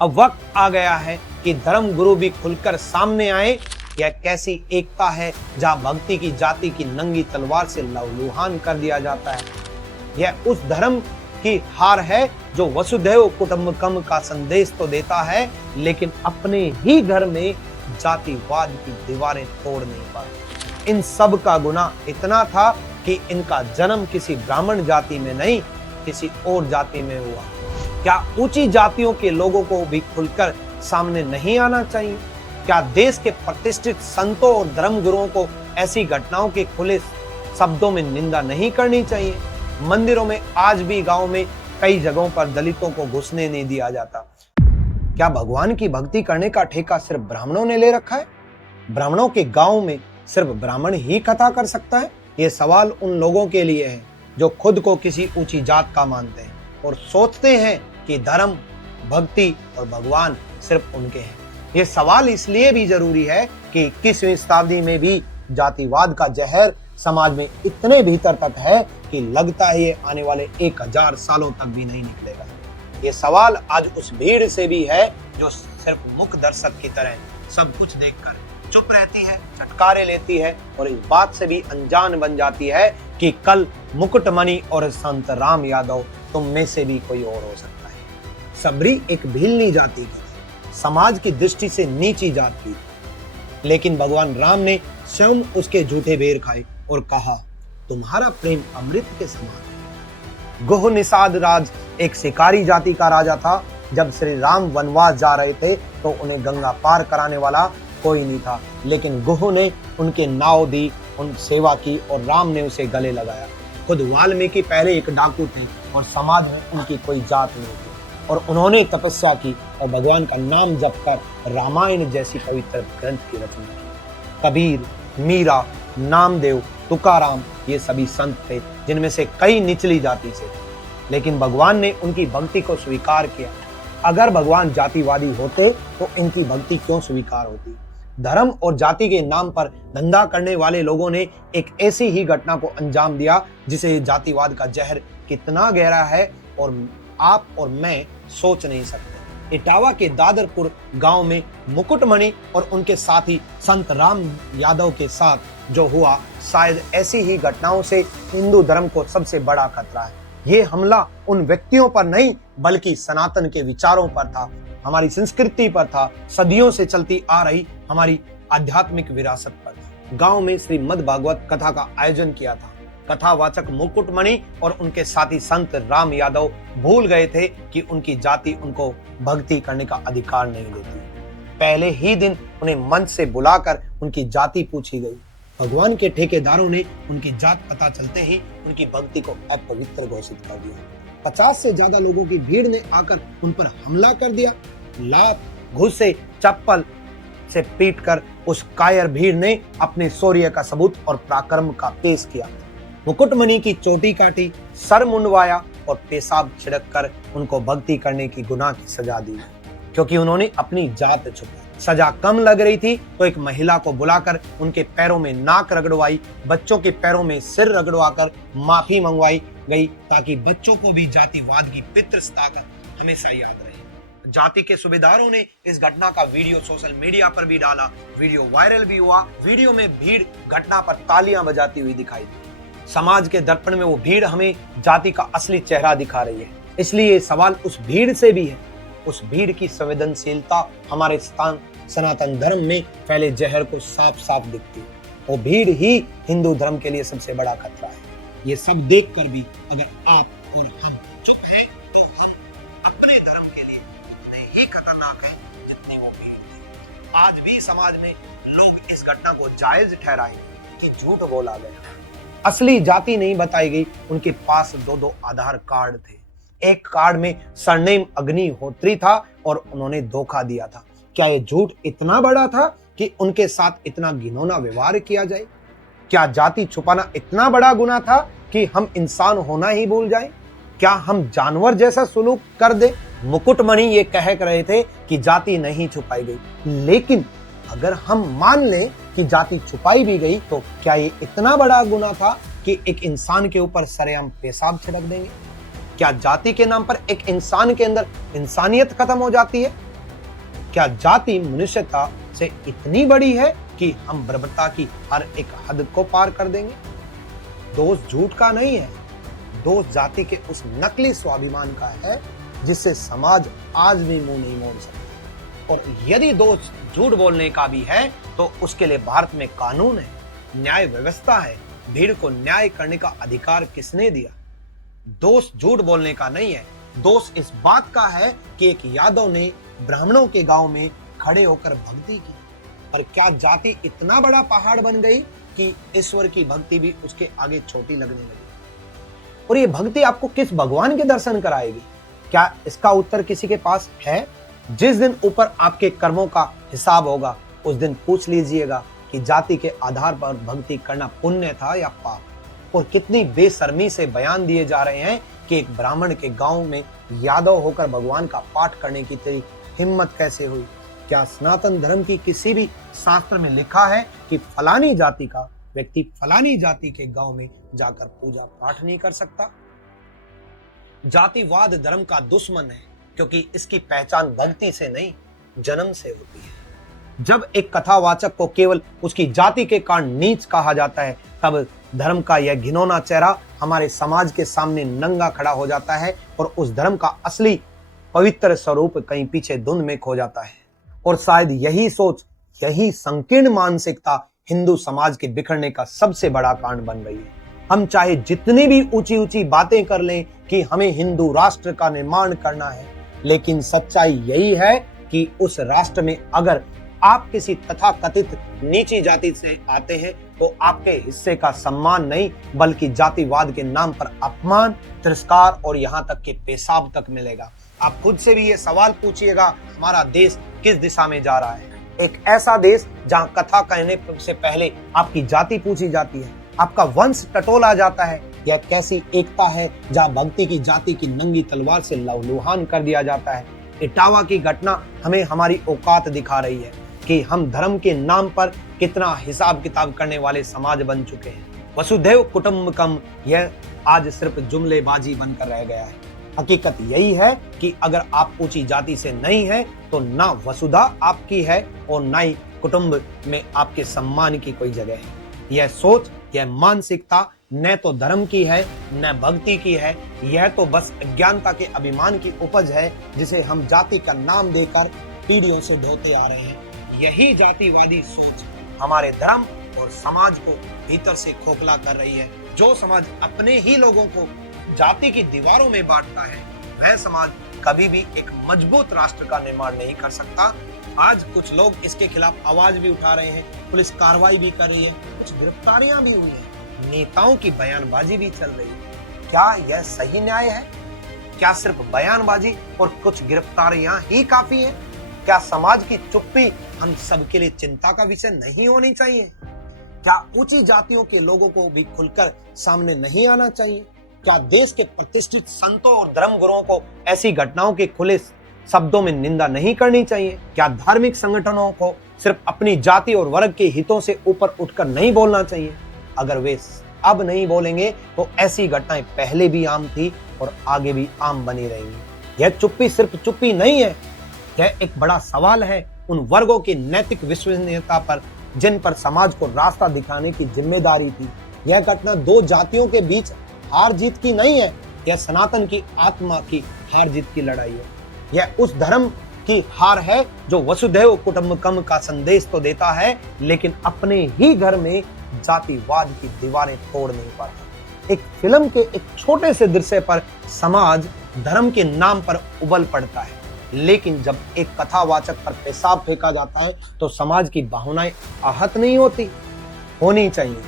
अब वक्त आ गया है कि धर्म गुरु भी खुलकर सामने आए। यह कैसी एकता है जहां भक्ति की जाति की नंगी तलवार से लहूलुहान कर दिया जाता है। यह उस धर्म की हार है जो वसुधैव कुटुंबकम का संदेश तो देता है, लेकिन अपने ही घर में जातिवाद की दीवारें तोड़ नहीं पाता। इन सब का गुनाह इतना था कि इनका जन्म किसी ब्राह्मण जाति में नहीं, किसी और जाति में हुआ। क्या ऊंची जातियों के लोगों को भी खुलकर सामने नहीं आना चाहिए? क्या देश के प्रतिष्ठित संतों और धर्मगुरुओं को ऐसी घटनाओं के खुले शब्दों में निंदा नहीं करनी चाहिए? मंदिरों में आज भी गांव में कई जगहों पर दलितों को घुसने नहीं दिया जाता। क्या भगवान की भक्ति करने का ठेका सिर्फ ब्राह्मणों ने ले रखा है? ब्राह्मणों के गांव में सिर्फ ब्राह्मण ही कथा कर सकता है? ये सवाल उन लोगों के लिए है जो खुद को किसी ऊंची जात का मानते हैं और सोचते हैं कि धर्म, भक्ति और भगवान सिर्फ उनके हैं। ये सवाल इसलिए भी जरूरी है कि 21वीं शताब्दी में भी जातिवाद का जहर समाज में इतने भीतर तक है कि लगता है ये आने वाले 1000 सालों तक भी नहीं निकलेगा। ये सवाल आज उस भीड़ से भी है जो सिर्फ मुख दर्शक की तरह सब कुछ देखकर चुप रहती है, चटकारे लेती है और इस बात से भी अनजान बन जाती है कि कल मुकुटमणि और संत राम यादव तुम में से भी कोई और हो सकता है। सबरी एक भीलनी जाति की, समाज की दृष्टि से नीची जात की, लेकिन भगवान राम ने स्वयं उसके झूठे बेर खाए और कहा, तुम्हारा प्रेम अमृत के समान है। गोह निषाद राज एक शिकारी जाति का राजा था। जब श्री राम वनवास जा रहे थे तो उन्हें गंगा पार कराने वाला कोई नहीं था, लेकिन गोह ने उनके नाव दी, उन सेवा की और राम ने उसे गले लगाया। खुद वाल्मीकि पहले एक डाकू थे और समाज में उनकी कोई जात नहीं थी और उन्होंने तपस्या की और भगवान का नाम जप कर रामायण जैसी पवित्र ग्रंथ की रचना की। कबीर, मीरा, नामदेव, तुकाराम ये सभी संत थे जिनमें से कई निचली जाति से थे, लेकिन भगवान ने उनकी भक्ति को स्वीकार किया। अगर भगवान जातिवादी होते तो इनकी भक्ति क्यों स्वीकार होती? धर्म और जाति के नाम पर धंधा करने वाले लोगों ने एक ऐसी ही घटना को अंजाम दिया जिसे जातिवाद का जहर कितना गहरा है और आप और मैं सोच नहीं सकते। इटावा के दादरपुर गांव में मुकुटमणि और उनके साथी संत राम यादव के साथ जो हुआ, शायद ऐसी ही घटनाओं से हिंदू धर्म को सबसे बड़ा खतरा है। ये हमला उन व्यक्तियों पर नहीं बल्कि सनातन के विचारों पर था, हमारी संस्कृति पर था, सदियों से चलती आ रही हमारी आध्यात्मिक विरासत पर था। गांव में श्रीमद् भागवत कथा का आयोजन किया था। कथावाचक मुकुटमणि और उनके साथी संत राम यादव भूल गए थे कि उनकी जाति उनको भक्ति करने का अधिकार नहीं देती। पहले ही दिन उन्हें मंच से बुलाकर उनकी जाति पूछी गई। भगवान के ठेकेदारों ने उनकी जात पता चलते ही उनकी भक्ति को अपवित्र घोषित कर दिया। 50 से ज्यादा लोगों की भीड़ ने आकर उन पर हमला कर दिया। लात, घुसे, चप्पल से पीटकर उस कायर भीड़ ने अपने शौर्य का सबूत और पराक्रम का पेश किया। मुकुटमणि की चोटी काटी, सर मुंडवाया और पेशाब छिड़क कर उनको भक्ति करने की गुनाह की सजा दी, क्योंकि उन्होंने अपनी जात छुपाई। सजा कम लग रही थी तो एक महिला को बुलाकर उनके पैरों में नाक रगड़वाई, बच्चों के पैरों में सिर रगड़वाकर माफी मंगवाई गई ताकि बच्चों को भी जातिवाद की पितृसत्ता का हमेशा याद रहे। जाति के सूबेदारों ने इस घटना का वीडियो सोशल मीडिया पर भी डाला। वीडियो वायरल भी हुआ। वीडियो में भीड़ घटना पर तालियां बजाती हुई दिखाई दी। समाज के दर्पण में वो भीड़ हमें जाति का असली चेहरा दिखा रही है। इसलिए सवाल उस भीड़ से भी है। उस भीड़ की संवेदनशीलता हमारे सनातन धर्म में फैले जहर को साफ साफ दिखती है। वो भीड़ ही हिंदू धर्म के लिए सबसे बड़ा खतरा है। ये सब देखकर भी अगर आप और हम चुप हैं तो हम अपने धर्म के लिए उतने ही खतरनाक हैं जितनी वो भीड़ थी। आज भी समाज में लोग इस घटना को जायज ठहराएंगे कि झूठ बोला गया। असली जाति नहीं बताई गई। उनके पास 2 आधार कार्ड थे। एक कार्ड में सरनेम अग्निहोत्री था और उन्होंने धोखा दिया था। क्या ये झूठ इतना बड़ा था कि उनके साथ इतना घिनौना व्यवहार किया जाए? क्या जाति छुपाना इतना बड़ा गुनाह था कि हम इंसान होना ही भूल जाएं? क्या हम जानवर जैसा सुलूक कर दे? मुकुटमणि ये कह रहे थे कि जाति नहीं छुपाई गई, लेकिन अगर हम मान लें कि जाति छुपाई भी गई तो क्या ये इतना बड़ा गुनाह था कि एक इंसान के ऊपर सरेआम पेशाब छिड़क देंगे? क्या जाति के नाम पर एक इंसान के अंदर इंसानियत खत्म हो जाती है? क्या जाति मनुष्यता से इतनी बड़ी है कि हम बर्बरता की हर एक हद को पार कर देंगे? दोष झूठ का नहीं है, दोष जाति के उस नकली स्वाभिमान का है जिससे समाज आज भी मुंह नहीं मोड़ सकता। और यदि दोष झूठ बोलने का भी है तो उसके लिए भारत में कानून है, न्याय व्यवस्था है। भीड़ को न्याय करने का अधिकार किसने दिया? दोष झूठ बोलने का नहीं है, दोष इस बात का है कि एक यादव ने ब्राह्मणों के गांव में खड़े होकर भक्ति की। पर क्या जाति इतना बड़ा पहाड़ बन गई कि ईश्वर की भक्ति भी उसके आगे छोटी लगने लगी? और ये भक्ति आपको किस भगवान के दर्शन कराएगी? क्या इसका उत्तर किसी के पास है? जिस दिन ऊपर आपके कर्मों का हिसाब होगा उस दिन पूछ लीजिएगा कि जाति के आधार पर भक्ति करना पुण्य था या पाप। और कितनी बेशर्मी से बयान दिए जा रहे हैं कि एक ब्राह्मण के गांव में यादव होकर भगवान का पाठ करने की तेरी हिम्मत कैसे हुई? क्या सनातन धर्म की किसी भी शास्त्र में लिखा है कि फलानी जाति का व्यक्ति फलानी जाति के गांव में जाकर पूजा पाठ नहीं कर सकता? जातिवाद धर्म का दुश्मन है क्योंकि इसकी पहचान भक्ति से नहीं, जन्म से होती है। जब एक कथावाचक को केवल उसकी जाति के कारण नीच कहा जाता है तब धर्म का यह घिनौना चेहरा हमारे समाज के सामने नंगा खड़ा हो जाता है और उस धर्म का असली पवित्र स्वरूप कहीं पीछे धुंध में खो जाता है। और शायद यही सोच, यही संकीर्ण मानसिकता हिंदू समाज के बिखरने का सबसे बड़ा कारण बन रही है। हम चाहे जितनी भी ऊंची ऊंची बातें कर लें कि हमें हिंदू राष्ट्र का निर्माण करना है, लेकिन सच्चाई यही है कि उस राष्ट्र में अगर आप किसी तथाकथित नीची जाति से आते हैं तो आपके हिस्से का सम्मान नहीं बल्कि जातिवाद के नाम पर अपमान, तिरस्कार और यहाँ तक कि पेशाब तक मिलेगा। आप खुद से भी ये सवाल पूछिएगा, हमारा देश किस दिशा में जा रहा है? एक ऐसा देश जहाँ कथा कहने से पहले आपकी जाति पूछी जाती है, आपका वंश टटोला जाता है। यह कैसी एकता है जहाँ भक्ति की जाति की नंगी तलवार से लहूलुहान कर दिया जाता है। इटावा की घटना हमें हमारी औकात दिखा रही है कि हम धर्म के नाम पर कितना हिसाब किताब करने वाले समाज बन चुके हैं। वसुधैव कुटुंबकम यह आज सिर्फ जुमलेबाजी बनकर रह गया है। हकीकत यही है कि अगर आप ऊंची जाति से नहीं है तो ना वसुधा आपकी है और ना ही कुटुंब में आपके सम्मान की कोई जगह है। यह सोच, यह मानसिकता न तो धर्म की है न भक्ति की है, यह तो बस अज्ञानता के अभिमान की उपज है जिसे हम जाति का नाम देकर पीढ़ियों से ढोते आ रहे हैं। यही जातिवादी सोच हमारे धर्म और समाज को भीतर से खोखला कर रही है। जो समाज अपने ही लोगों को जाति की दीवारों में बांटता है वह समाज कभी भी एक मजबूत राष्ट्र का निर्माण नहीं कर सकता। आज कुछ लोग इसके खिलाफ आवाज भी उठा रहे हैं, पुलिस कार्रवाई भी कर रही है, कुछ गिरफ्तारियां भी हुई हैं, नेताओं की बयानबाजी भी चल रही है। क्या यह सही न्याय है? क्या सिर्फ बयानबाजी और कुछ गिरफ्तारियां ही काफी है? क्या समाज की चुप्पी हम सबके लिए चिंता का विषय नहीं होनी चाहिए? क्या ऊंची जातियों के लोगों को भी खुलकर सामने नहीं आना चाहिए? क्या देश के प्रतिष्ठित संतों और धर्मगुरुओं को ऐसी घटनाओं के खुले शब्दों में निंदा नहीं करनी चाहिए? क्या धार्मिक संगठनों को सिर्फ अपनी जाति और वर्ग के हितों से ऊपर उठकर नहीं बोलना चाहिए? अगर वे अब नहीं बोलेंगे तो ऐसी घटनाएं पहले भी आम थी और आगे भी आम बनी रहेंगी। यह चुप्पी सिर्फ चुप्पी नहीं है, यह एक बड़ा सवाल है उन वर्गों की नैतिक विश्वसनीयता पर जिन पर समाज को रास्ता दिखाने की जिम्मेदारी थी। यह घटना दो जातियों के बीच हार जीत की नहीं है, यह सनातन की आत्मा की हार जीत की लड़ाई है। यह उस धर्म की हार है जो वसुधैव कुटुंबकम का संदेश तो देता है लेकिन अपने ही घर में जातिवाद की दीवारें तोड़ नहीं पाता। एक फिल्म के एक छोटे से दृश्य पर समाज धर्म के नाम पर उबल पड़ता है, लेकिन जब एक कथावाचक पर पेशाब फेंका जाता है तो समाज की भावनाएं आहत नहीं होनी चाहिए।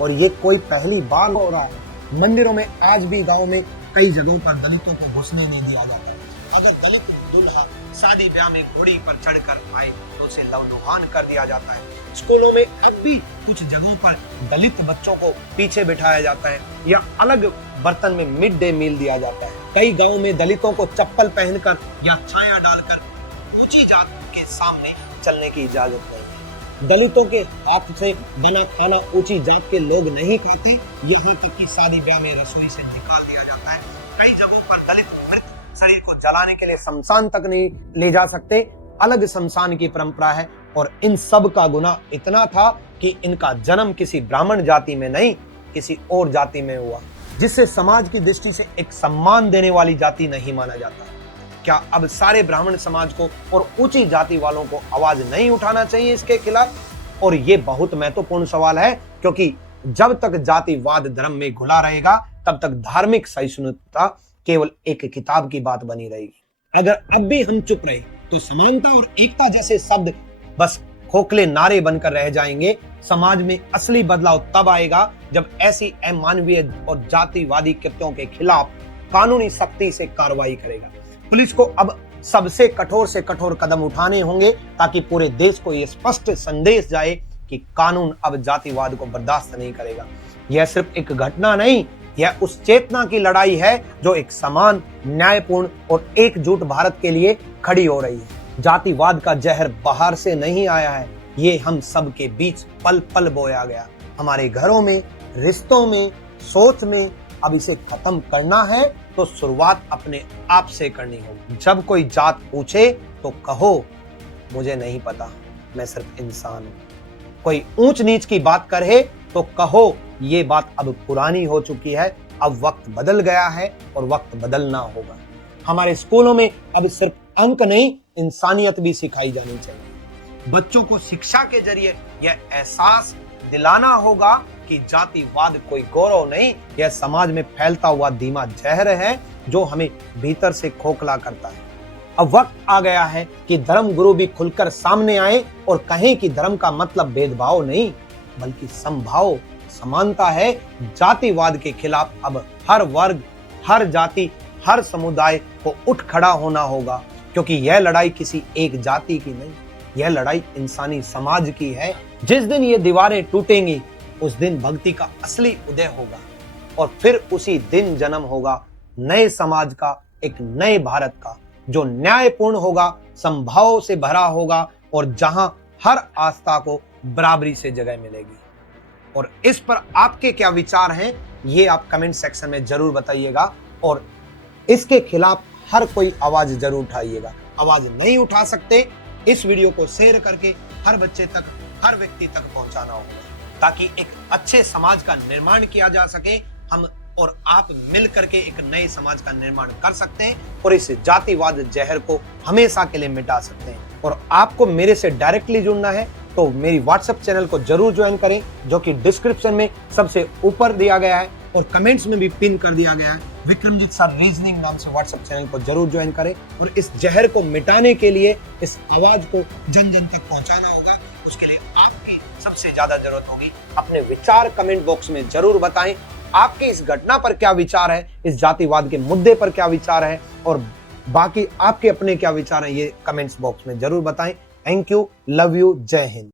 और ये कोई पहली बार हो रहा है। मंदिरों में आज भी गांव में कई जगहों पर दलितों को घुसने नहीं दिया जाता। अगर दलित दूल्हा शादी ब्याह में घोड़ी पर चढ़कर आए तो उसे लहूलुहान कर दिया जाता है। स्कूलों में अब भी कुछ जगहों पर दलित बच्चों को पीछे बिठाया जाता है या अलग बर्तन में मिड डे मील दिया जाता है। कई गांवों में दलितों को चप्पल पहनकर या छाया डालकर ऊंची जात के सामने चलने की इजाजत नहीं है। दलितों के हाथ से बना खाना ऊंची जात के लोग नहीं खाते, यहाँ तक कि शादी ब्याह में रसोई से निकाल दिया जाता है। कई जगहों पर दलित मृत शरीर को जलाने के लिए शमशान तक नहीं ले जा सकते। अलग शमशान की परंपरा है और इन सब का गुनाह इतना था कि इनका जन्म किसी ब्राह्मण जाति में नहीं, किसी और जाति में हुआ, जिससे समाज की दृष्टि से एक सम्मान देने वाली जाति नहीं माना जाता। क्या अब सारे ब्राह्मण समाज को और ऊंची जाति वालों को आवाज नहीं उठाना चाहिए इसके खिलाफ? और ये बहुत महत्वपूर्ण सवाल है, क्योंकि जब तक जातिवाद धर्म में घुला रहेगा तब तक धार्मिक सहिष्णुता केवल एक किताब की बात बनी रहेगी। अगर अब भी हम चुप रहे तो समानता और एकता जैसे शब्द बस खोखले नारे बनकर रह जाएंगे। समाज में असली बदलाव तब आएगा जब ऐसी अमानवीय और जातिवादी कृत्यों के खिलाफ कानूनी सख्ती से कार्रवाई करेगा। पुलिस को अब सबसे कठोर से कठोर कदम उठाने होंगे ताकि पूरे देश को यह स्पष्ट संदेश जाए कि कानून अब जातिवाद को बर्दाश्त नहीं करेगा। यह सिर्फ एक घटना नहीं, यह उस चेतना की लड़ाई है जो एक समान, न्यायपूर्ण और एकजुट भारत के लिए खड़ी हो रही है। जातिवाद का जहर बाहर से नहीं आया है, ये हम सब के बीच पल पल बोया गया, हमारे घरों में, रिश्तों में, सोच में। अब इसे खत्म करना है तो शुरुआत अपने आप से करनी होगी। जब कोई जात पूछे तो कहो मुझे नहीं पता, मैं सिर्फ इंसान हूं। कोई ऊंच नीच की बात करे तो कहो ये बात अब पुरानी हो चुकी है, अब वक्त बदल गया है और वक्त बदलना होगा। हमारे स्कूलों में अब सिर्फ अंक नहीं, इंसानियत भी सिखाई जानी चाहिए। बच्चों को शिक्षा के जरिए यह एहसास दिलाना होगा कि जातिवाद कोई गौरव नहीं, यह समाज में फैलता हुआ धीमा जहर है जो हमें भीतर से खोखला करता है। अब वक्त आ गया है कि धर्म गुरु भी खुलकर सामने आए और कहें कि धर्म का मतलब भेदभाव नहीं बल्कि समभाव, समानता है। जातिवाद के खिलाफ अब हर वर्ग, हर जाति, हर समुदाय को उठ खड़ा होना होगा, क्योंकि यह लड़ाई किसी एक जाति की नहीं, यह लड़ाई इंसानी समाज की है। जिस दिन ये दीवारें टूटेंगी उस दिन भक्ति का असली उदय होगा और फिर उसी दिन जन्म होगा नए समाज का, एक नए भारत का, जो न्यायपूर्ण होगा, समभाव से भरा होगा और जहां हर आस्था को बराबरी से जगह मिलेगी। और इस पर आपके क्या विचार हैं ये आप कमेंट सेक्शन में जरूर बताइएगा और इसके खिलाफ हर कोई आवाज जरूर उठाइएगा। आवाज नहीं उठा सकते, इस वीडियो को शेयर करके हर बच्चे तक, हर व्यक्ति तक पहुंचाना होगा ताकि एक अच्छे समाज का निर्माण किया जा सके। हम और आप मिल करके एक नए समाज का निर्माण कर सकते हैं और इस जातिवाद जहर को हमेशा के लिए मिटा सकते हैं। और आपको मेरे से डायरेक्टली जुड़ना है तो मेरी व्हाट्सएप चैनल को जरूर ज्वाइन करें, जो कि डिस्क्रिप्शन में सबसे ऊपर दिया गया है और कमेंट्स में भी पिन कर दिया गया है। विक्रमजीत सर रीजनिंग नाम से व्हाट्सएप चैनल को जरूर ज्वाइन करें और इस जहर को मिटाने के लिए, इस आवाज को जन जन तक पहुंचाना होगा। उसके लिए आपकी सबसे ज्यादा जरूरत होगी। अपने विचार कमेंट बॉक्स में जरूर बताएं। आपके इस घटना पर क्या विचार है, इस जातिवाद के मुद्दे पर क्या विचार है और बाकी आपके अपने क्या विचार हैं, ये कमेंट्स बॉक्स में जरूर बताएं। थैंक यू, लव यू, जय हिंद।